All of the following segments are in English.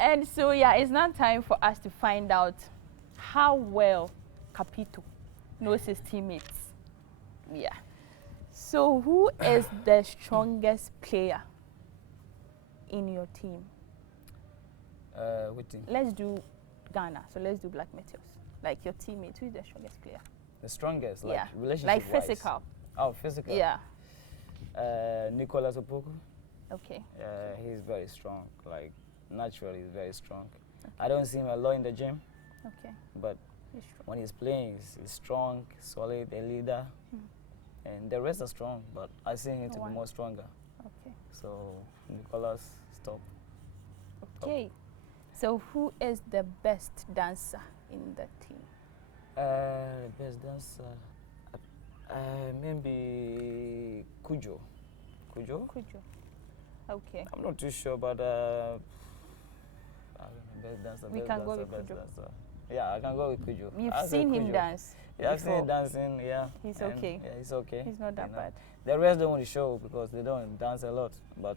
And so, yeah, it's now time for us to find out how well Capito knows his teammates. Yeah. So, who is the strongest player in your team? Which team? Let's do Ghana. So, let's do Black Meteors. Like your teammates, who is the strongest player? The strongest, like yeah. relationship Like physical. Oh, physical. Yeah. Nicolas Opoku. Okay. He's very strong. Like naturally, he's very strong. Okay. I don't see him a lot in the gym. Okay. But when he's playing, he's strong, solid, a leader, and the rest are strong. But I see him to be more stronger. Okay. So Nicolas, stop. Okay. So who is the best dancer in the team? Best dancer, maybe Kujo. Kujo? Kujo. Okay. I'm not too sure, but I don't know, best dancer. We can go with Kujo. Dancer. Yeah, I can go with Kujo. You've seen him dance? Yeah, I've seen him dancing. Yeah. He's okay. Yeah, he's okay. He's not that bad. The rest don't want to show because they don't dance a lot, but.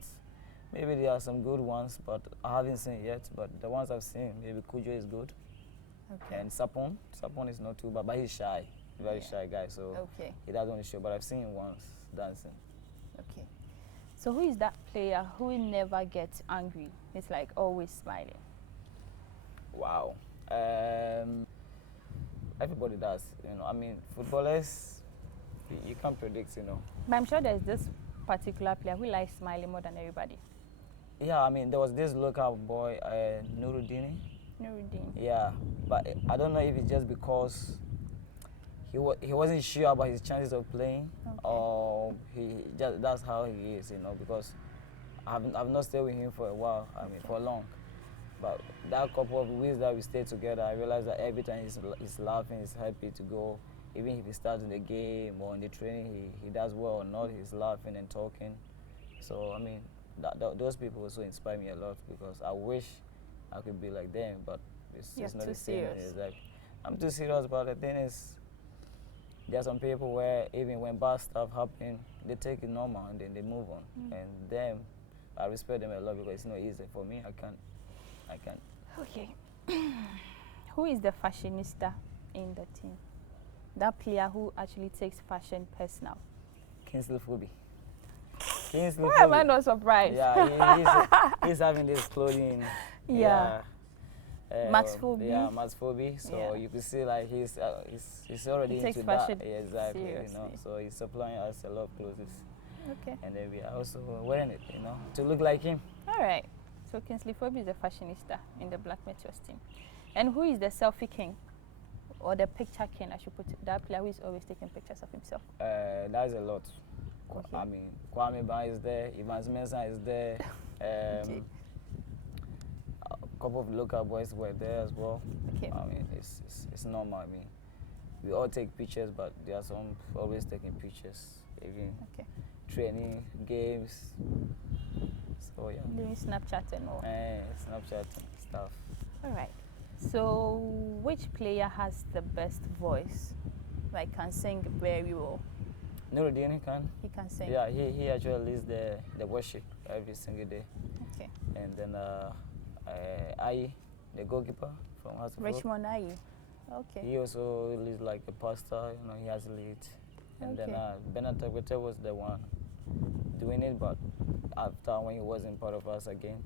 Maybe there are some good ones, but I haven't seen it yet. But the ones I've seen, maybe Kujo is good. Okay. And Sapon is not too bad, but he's shy. He's a very shy guy, so he doesn't want to show. But I've seen him once dancing. Okay. So who is that player who never gets angry? It's like always smiling. Wow. Everybody does, you know. I mean, footballers, you can't predict, you know. But I'm sure there's this particular player who likes smiling more than everybody. Yeah, I mean, there was this local boy, Nuruddin. Yeah, but I don't know if it's just because he wasn't sure about his chances of playing, or that's how he is, you know. Because I've not stayed with him for a while. I mean, for long. But that couple of weeks that we stayed together, I realized that every time he's laughing, he's happy to go. Even if he starts in the game or in the training, he does well or not, he's laughing and talking. So, I mean, those people also inspire me a lot because I wish I could be like them, but it's not the same. Like, I'm too serious, but the thing is, there are some people where even when bad stuff happen, they take it normal and then they move on. And them, I respect them a lot because it's not easy. For me, I can't. Okay. Who is the fashionista in the team? That player who actually takes fashion personal. Kingsley Phoebe. Why am I not surprised? Yeah, he's having this clothing. Yeah. Max Phoebe. Yeah, Max Phoebe. So you can see like he's already into fashion. That. Yeah, exactly. Seriously. You know, so he's supplying us a lot of clothes. Okay. And then we are also wearing it, you know, to look like him. All right. So Kingsley Phoebe is the fashionista in the Black Meteors team. And who is the selfie king? Or the picture king, I should put it. That player who is always taking pictures of himself. That's a lot. Okay. I mean, Kwame Ban is there, Evans Mensah is there. Okay. A couple of local boys were there as well. Okay. I mean, it's normal. I mean, we all take pictures, but there are some always taking pictures, even training, games. So yeah. Doing Snapchat and all. Snapchat and stuff. All right. So, which player has the best voice? Like, can sing very well? Nuruddin can. He can sing. Yeah, he actually leads the worship every single day. Okay. And then Ayi, the goalkeeper from House of Richmond Ayi. Okay. He also leads like the pastor, you know, he has lead. And then Bernard Takwete was the one doing it, but after when he wasn't part of us again,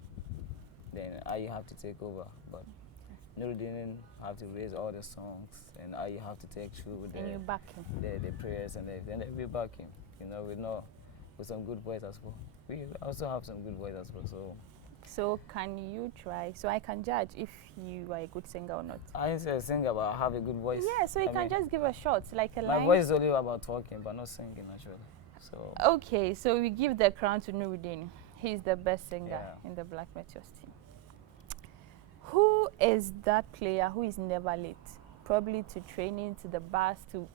then Ayi have to take over. But Nuruddin have to raise all the songs, and I have to take through with the prayers and everything. And we back him, you know, with some good voice as well. We also have some good voice as well. So can you try? So I can judge if you are a good singer or not. I ain't say a singer, but I have a good voice. Yeah, so you can just give a shot, like a line. My voice is only about talking, but not singing actually. So. Okay, so we give the crown to Nuruddin. He's the best singer in the Black Meteors team. Who is that player who is never late? Probably to training, to the bus, to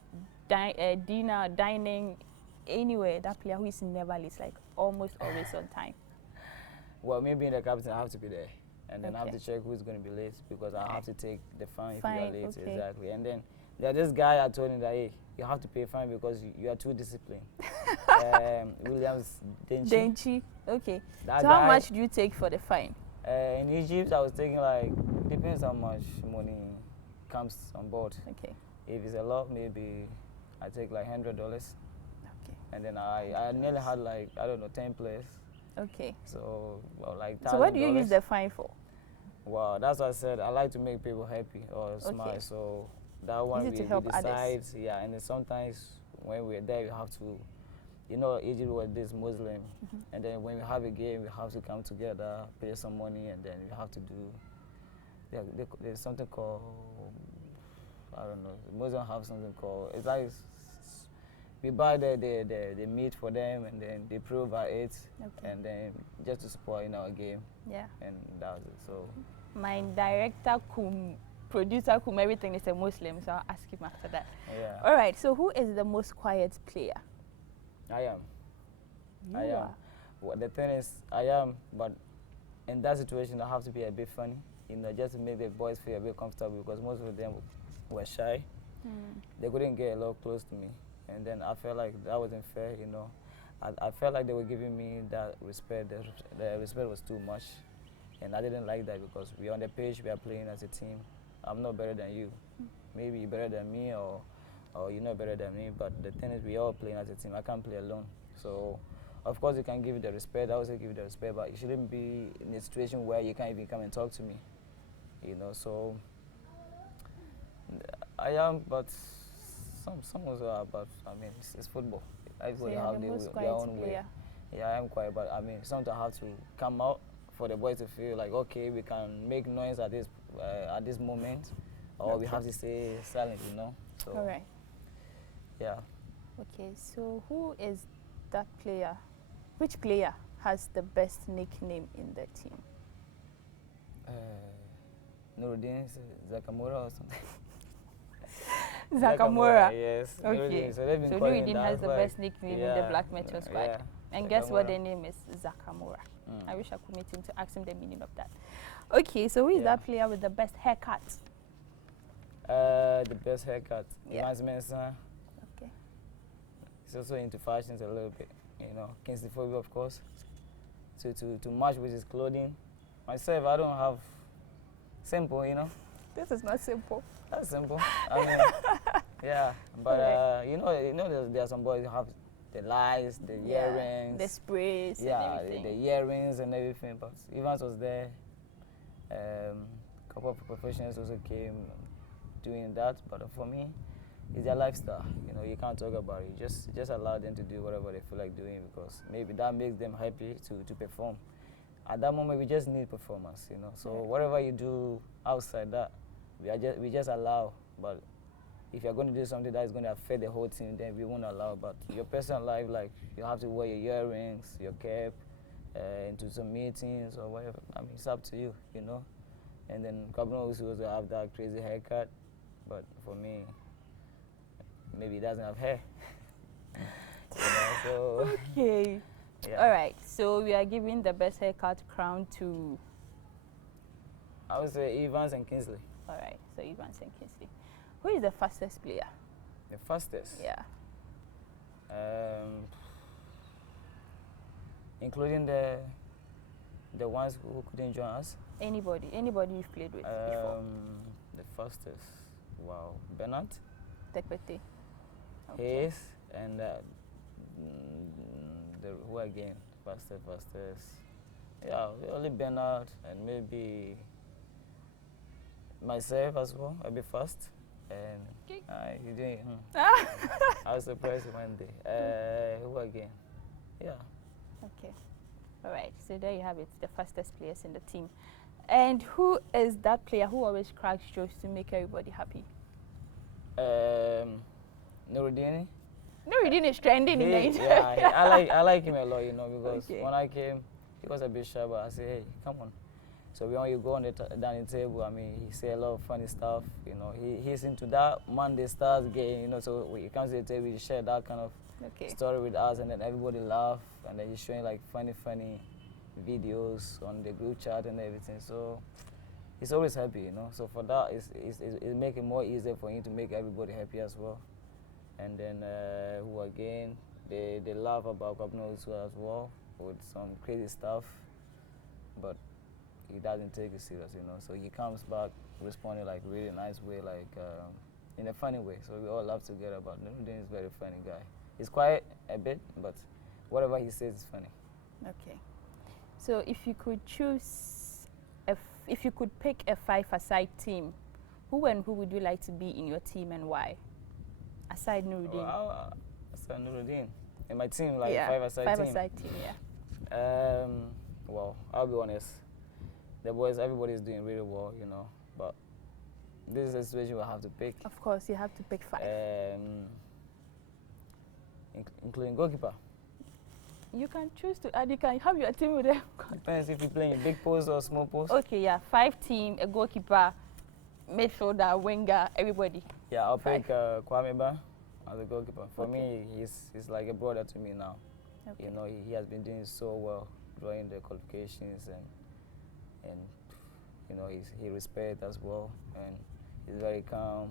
dinner, dining, anywhere. That player who is never late, like almost always on time. Well, me being the captain, I have to be there. And then I have to check who's going to be late because I have to take the fine if you are late. Okay. Exactly. And then there's this guy I told him that, hey, you have to pay fine because you are too disciplined. Williams Denchi. Okay. That so guy, how much do you take for the fine? In Egypt, I was taking like, depends how much money comes on board. Okay. If it's a lot, maybe I take like $100. Okay. And then I nearly had like, I don't know, 10 players. Okay. So, well, like $1,000. So what do you use the fine for? Well, that's what I said. I like to make people happy or smile. Okay. So that one we help decide. others. Yeah, and then sometimes when we're there, we have to, you know, Egypt was this Muslim, and then when we have a game, we have to come together, pay some money, and then we have to do. There's something called, I don't know. Muslims have something called. It's like we buy the meat for them, and then they prove our it, and then just to support in our game. Yeah. And that's it. So. My director, producer, everything is a Muslim, so I'll ask him after that. Yeah. All right. So who is the most quiet player? I am. You I am. are. Well, the thing is, I am, but in that situation, I have to be a bit funny, you know, just to make the boys feel a bit comfortable because most of them were shy. They couldn't get a lot close to me, and then I felt like that wasn't fair, you know. I felt like they were giving me that respect. The respect was too much, and I didn't like that because we're on the pitch, we are playing as a team. I'm not better than you. Maybe you're better than me, or you're not better than me, but the thing is, we all playing as a team. I can't play alone. So, of course, you can give it the respect. I also give it the respect, but you shouldn't be in a situation where you can't even come and talk to me. You know, so I am, but some also are. But I mean, it's football. Everybody have their own way. Yeah, I am quiet, but I mean, sometimes I have to come out for the boys to feel like, okay, we can make noise at this moment, or we have to stay silent. You know. So, all right. Yeah. Okay, so who is that player? Which player has the best nickname in the team? Nuruddin Zakamura or something. Zakamura. Yes. Okay. So Nuruddin has the best nickname in the Black Meteors squad. Yeah. And guess what the name is? Zakamura. I wish I could meet him to ask him the meaning of that. Okay, so who is that player with the best haircut? The best haircut. Yeah. Okay. He's also into fashions a little bit, you know. Kinsley-phobia, of course. To match with his clothing. Myself, I don't have simple, you know. This is not simple. That's simple. I mean, yeah. But you know, there are some boys who have the lights, the earrings, the sprays, and everything. The earrings and everything. But Evans was there. A couple of professionals also came doing that. But for me, it's their lifestyle. You know, you can't talk about it. Just allow them to do whatever they feel like doing because maybe that makes them happy to perform. At that moment, we just need performance, you know. So whatever you do outside that, we just allow. But if you're going to do something that is going to affect the whole team, then we won't allow. But your personal life, like you have to wear your earrings, your cap, into some meetings or whatever. I mean, it's up to you, you know. And then Kabno also have that crazy haircut, but for me, maybe he doesn't have hair. You know, so okay. Yeah. All right. So we are giving the best haircut crown to. I would say Evans and Kingsley. All right. So Evans and Kingsley. Who is the fastest player? The fastest? Yeah. Including the ones who couldn't join us. Anybody you've played with before. The fastest. Wow. Bernard. Tekpete. Okay. Hayes and who again? Fastest. Yeah, only Bernard and maybe myself as well. I'll be fast. And you doing? I was surprised one day. Who again? Yeah. Okay. All right. So there you have it. The fastest players in the team. And who is that player who always cracks jokes to make everybody happy? Nuruddin. Nuruddin is trending in the internet. Yeah, I like him a lot, you know, because when I came, he was a bit shy, but I said, hey, come on. So when you go on the dining table, I mean, he say a lot of funny stuff, you know. He's into that Monday Stars game, you know, so when he comes to the table, he share that kind of story with us, and then everybody laugh, and then he's showing like funny videos on the group chat and everything. So he's always happy, you know. So for that, it's making it more easier for him to make everybody happy as well. And then who again? They laugh about Kapno as well with some crazy stuff, but he doesn't take it serious, you know. So he comes back responding like really nice way, like in a funny way. So we all laugh together. But Nuruddin is a very funny guy. He's quiet a bit, but whatever he says is funny. Okay. So if you could choose, if you could pick a five-a-side team, who and who would you like to be in your team and why? Aside Nuruddin. Well, aside Nuruddin. In my team, like five-a-side team. Five-a-side team, yeah. Well, I'll be honest. The boys, everybody's doing really well, you know. But this is a situation we have to pick. Of course, you have to pick five. Including goalkeeper. You can choose to add. You can have your team with them. Depends if you're playing big post or small post. Okay, yeah. 5 team, a goalkeeper, midfielder, winger, everybody. Yeah, I'll pick Quietest as a goalkeeper. For me, he's like a brother to me now. Okay. You know, he has been doing so well during the qualifications, and you know, he respects as well, and he's very calm.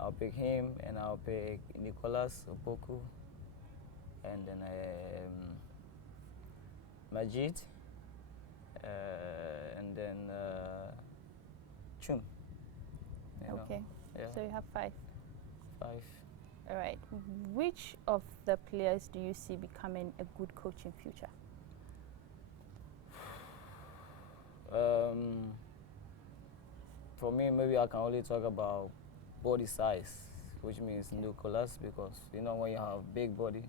I'll pick him, and I'll pick Nicholas Opoku, and then Majid, and then Chum. Okay, yeah. So you have 5. 5. All right. Which of the players do you see becoming a good coach in future? For me, maybe I can only talk about body size, which means Nicholas, because you know when you have big body,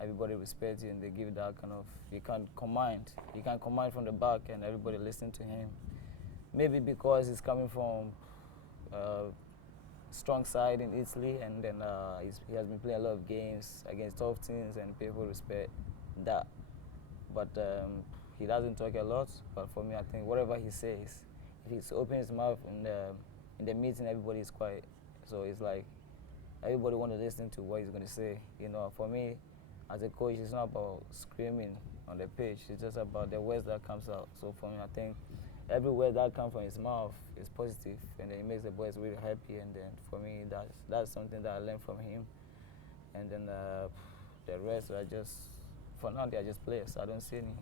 everybody respects you and they give that kind of, you can command from the back and everybody listen to him. Maybe because he's coming from strong side in Italy, and then he has been playing a lot of games against tough teams and people respect that. But he doesn't talk a lot, but for me I think whatever he says, if he's open his mouth in the meeting, everybody is quiet. So it's like everybody want to listen to what he's going to say. You know, for me as a coach, it's not about screaming on the pitch, it's just about the words that comes out. So for me, I think every word that comes from his mouth is positive, and then it makes the boys really happy. And then for me, that's something that I learned from him. And then the rest are just, for now, they are just players. I don't see any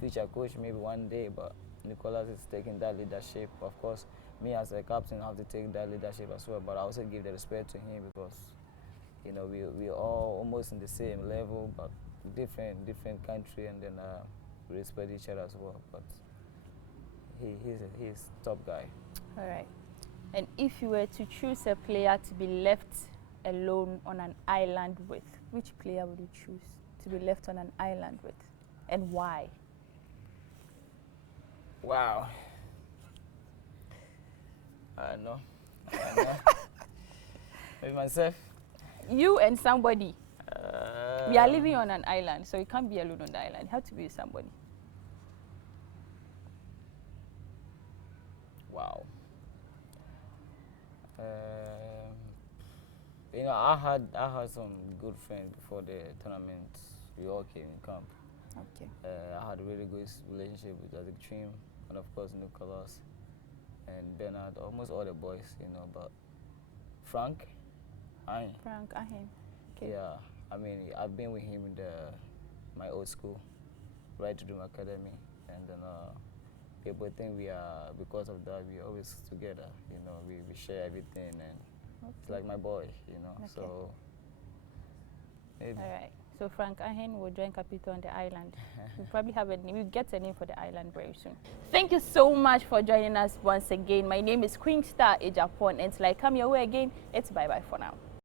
future coach, maybe one day, but Nicholas is taking that leadership. Of course, me as a captain have to take that leadership as well, but I also give the respect to him because, you know, we're all almost in the same level, but different country, and then we respect each other as well. But he's top guy. All right. And if you were to choose a player to be left alone on an island with, which player would you choose to be left on an island with, and why? Wow. I know. Maybe myself. You and somebody. We are living on an island, so you can't be alone on the island. You have to be with somebody. Wow. You know, I had some good friends before the tournament. We all came in camp. Okay. I had a really good relationship with Isaac Trim, and of course Nicholas and Bernard, almost all the boys, you know. But Frank Ahin. Okay. Yeah, I mean, I've been with him in my old school, right to do my academy, and then people think we are, because of that, we are always together. You know, we share everything, and it's like my boy, you know. Okay. So maybe. All right. So Frank Ahin will join Capito on the island. We'll probably have a name. We'll get a name for the island very soon. Thank you so much for joining us once again. My name is Queen Star Ejapon, and till I come your way again, it's bye-bye for now.